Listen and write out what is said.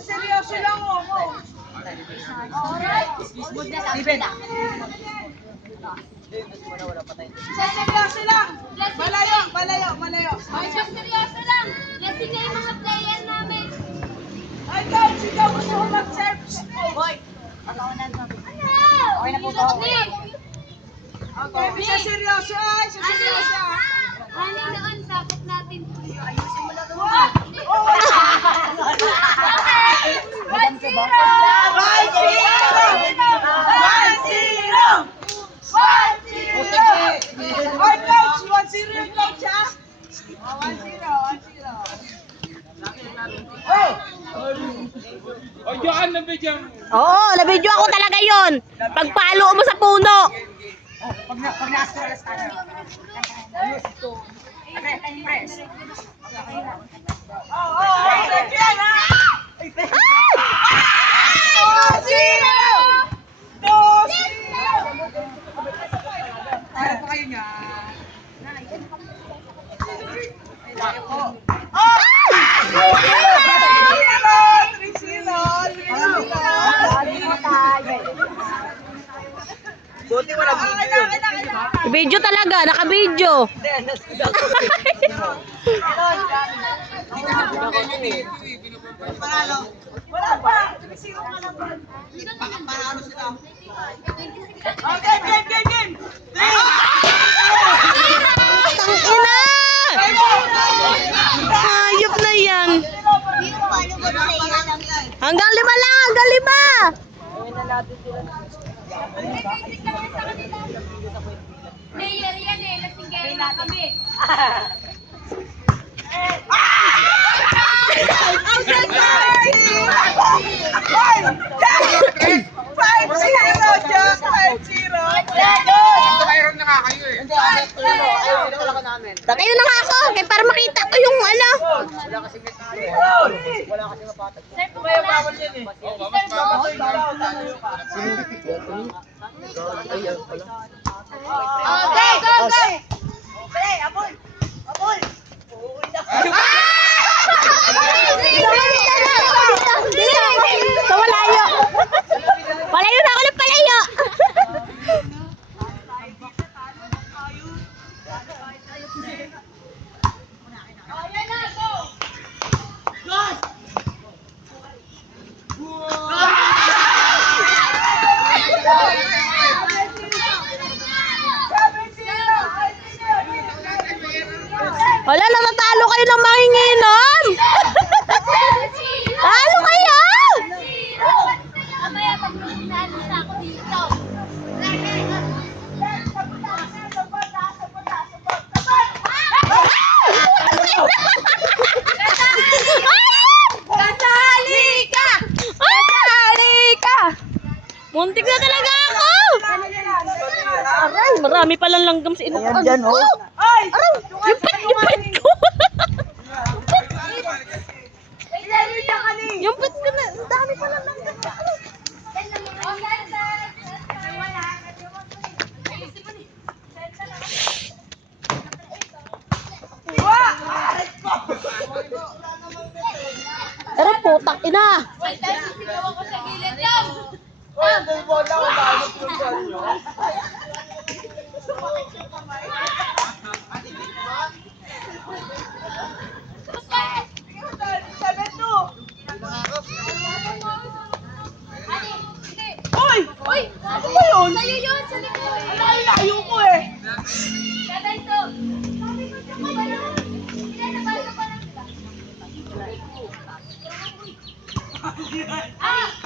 Seryoso lang mo. Seryoso lang. Malayo. Seryoso lang. Lasing na yung mga player namin. Ay, coach, ikaw gusto ko mag-serve. Boy. Okay na po ba? Okay, bisa seryoso ay. Seryoso ah. Ano noon, sapot natin. Ayusin mo na ito. Oo, na-video ako talaga yon. Pagpalo mo sa puno. Pag na-astro alas tayo. Press. Tayo pa kayo niya. Buti wala video. Video talaga, naka-video. Wala pa. Tumisiro ka lang. Para ano sila? Okay, game. Tangina! Hayop na yan. Hanggang 5 lang, hanggang 5. Player yan eh, lasinggero na kami. Tatayo na nga ako, kaya para makita ko yung ano. Go! So, malayo. Palayo na ako ng palayo. Wala, natatalo kayo ng manginginom. Talo kayo. Mamaya pag nalo na ako dito. Kasali ka! Muntik na talaga ako! Aray, marami palang langgam sa inukuan ko! Aray, yung pet ko! Yung pet ko na, ang dami palang langgam sa ano! Pero putang ina! Wait, tayo sisigawan ko sa gilid yan. Hoy! Ano ba yun? Sa'yo yun, sa likod. Layo ko eh. Ganito. Sabi ko sa mga lang. Ilan na ba? Ano pa lang, diba? Ay,